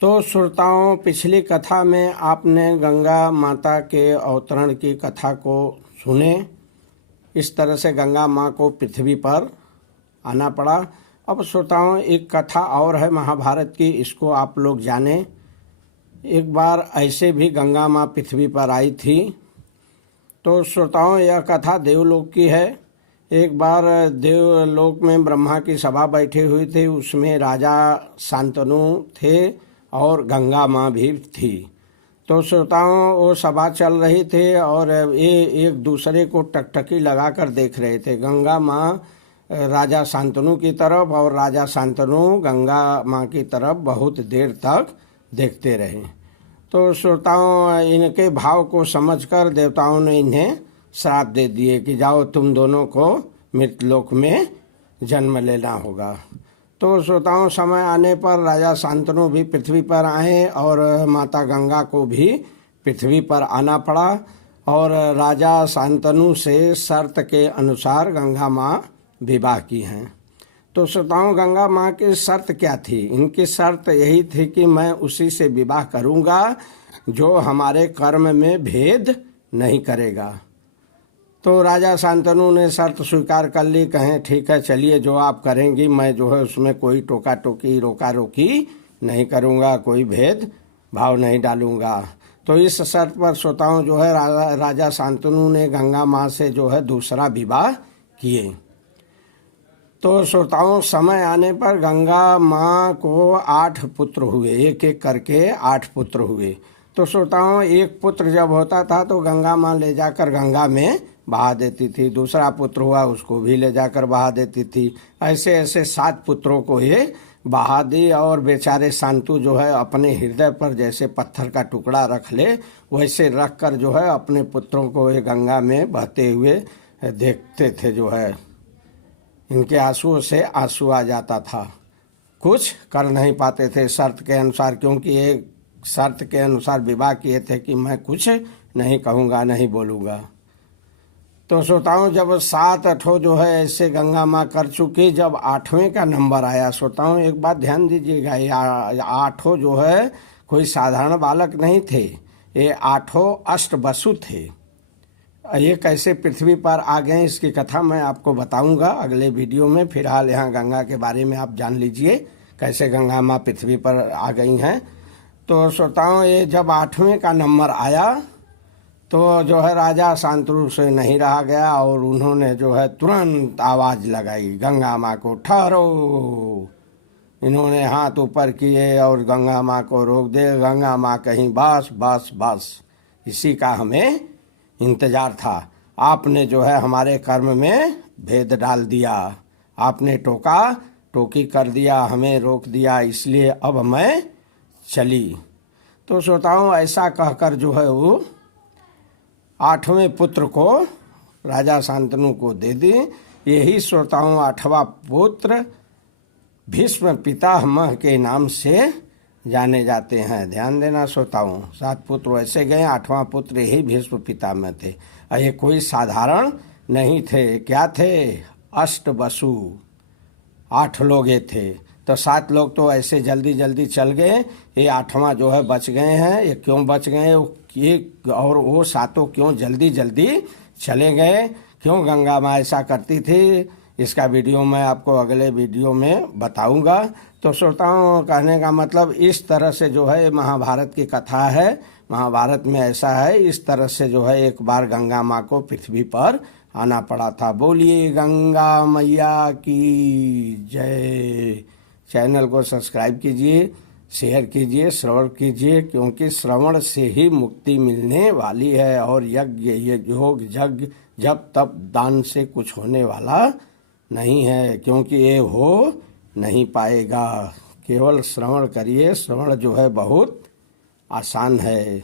तो श्रोताओं, पिछली कथा में आपने गंगा माता के अवतरण की कथा को सुने। इस तरह से गंगा माँ को पृथ्वी पर आना पड़ा। अब श्रोताओं, एक कथा और है महाभारत की, इसको आप लोग जाने। एक बार ऐसे भी गंगा माँ पृथ्वी पर आई थी। तो श्रोताओं, यह कथा देवलोक की है। एक बार देवलोक में ब्रह्मा की सभा बैठी हुई थी, उसमें राजा शांतनु थे और गंगा माँ भी थी। तो श्रोताओं, वो सभा चल रही थी और ये एक दूसरे को टकटकी लगा कर देख रहे थे। गंगा माँ राजा शांतनु की तरफ और राजा शांतनु गंगा माँ की तरफ बहुत देर तक देखते रहे। तो श्रोताओं, इनके भाव को समझकर देवताओं ने इन्हें श्राप दे दिए कि जाओ, तुम दोनों को मृतलोक में जन्म लेना होगा। तो श्रोताओं, समय आने पर राजा शांतनु भी पृथ्वी पर आए और माता गंगा को भी पृथ्वी पर आना पड़ा। और राजा शांतनु से शर्त के अनुसार गंगा माँ विवाह की हैं। तो श्रोताओं, गंगा माँ की शर्त क्या थी? इनकी शर्त यही थी कि मैं उसी से विवाह करूँगा जो हमारे कर्म में भेद नहीं करेगा। तो राजा शांतनु ने शर्त स्वीकार कर ली। कहें ठीक है, चलिए, जो आप करेंगी मैं जो है उसमें कोई टोका टोकी रोका रोकी नहीं करूँगा, कोई भेद भाव नहीं डालूँगा। तो इस शर्त पर श्रोताओं जो है राजा शांतनु ने गंगा माँ से जो है दूसरा विवाह किए। तो श्रोताओं, समय आने पर गंगा माँ को 8 पुत्र हुए, एक एक करके 8 पुत्र हुए। तो श्रोताओं, एक पुत्र जब होता था तो गंगा माँ ले जाकर गंगा में बहा देती थी। दूसरा पुत्र हुआ, उसको भी ले जाकर बहा देती थी। ऐसे ऐसे 7 पुत्रों को ये बहा दी। और बेचारे शांतु जो है अपने हृदय पर जैसे पत्थर का टुकड़ा रख ले, वैसे रख कर जो है अपने पुत्रों को ये गंगा में बहते हुए देखते थे। जो है इनके आंसुओं से आंसू आ जाता था। कुछ कर नहीं पाते थे शर्त के अनुसार, क्योंकि ये शर्त के अनुसार विवाह किए थे कि मैं कुछ नहीं कहूँगा, नहीं बोलूँगा। तो श्रोताओं, जब 7 ठो जो है ऐसे गंगा माँ कर चुकी, जब 8वें का नंबर आया, श्रोताओं एक बात ध्यान दीजिएगा, ये 8 जो है कोई साधारण बालक नहीं थे, ये 8 अष्टवसु थे। ये कैसे पृथ्वी पर आ गए, इसकी कथा मैं आपको बताऊंगा अगले वीडियो में। फिलहाल यहाँ गंगा के बारे में आप जान लीजिए, कैसे गंगा माँ पृथ्वी पर आ गई हैं। तो श्रोताओं, ये जब 8वें का नंबर आया तो जो है राजा शांतनु से नहीं रहा गया और उन्होंने जो है तुरंत आवाज़ लगाई गंगा माँ को, ठहरो। इन्होंने हाथ ऊपर किए और गंगा माँ को रोक दे। गंगा माँ कहीं बस बस बस, इसी का हमें इंतज़ार था। आपने जो है हमारे कर्म में भेद डाल दिया, आपने टोका टोकी कर दिया, हमें रोक दिया, इसलिए अब मैं चली। तो श्रोताओं, ऐसा कहकर जो है वो 8वें पुत्र को राजा शांतनु को दे दी। यही श्रोताओं 8वां पुत्र भीष्म पितामह के नाम से जाने जाते हैं। ध्यान देना श्रोताओं, 7 पुत्र वैसे गए, 8वां पुत्र यही भीष्म पितामह थे। और ये कोई साधारण नहीं थे। क्या थे? अष्टवसु, 8 लोग ये थे। तो 7 लोग तो ऐसे जल्दी जल्दी चल गए, ये 8वां जो है बच गए हैं। ये क्यों बच गए, ये और वो 7 क्यों जल्दी जल्दी चले गए, क्यों गंगा माँ ऐसा करती थी, इसका वीडियो मैं आपको अगले वीडियो में बताऊंगा। तो श्रोताओं, कहने का मतलब इस तरह से जो है महाभारत की कथा है। महाभारत में ऐसा है, इस तरह से जो है एक बार गंगा माँ को पृथ्वी पर आना पड़ा था। बोलिए गंगा मैया की जय। चैनल को सब्सक्राइब कीजिए, शेयर कीजिए, श्रवण कीजिए, क्योंकि श्रवण से ही मुक्ति मिलने वाली है। और यज्ञ योग यज्ञ जब तब दान से कुछ होने वाला नहीं है, क्योंकि ये हो नहीं पाएगा। केवल श्रवण करिए, श्रवण जो है बहुत आसान है।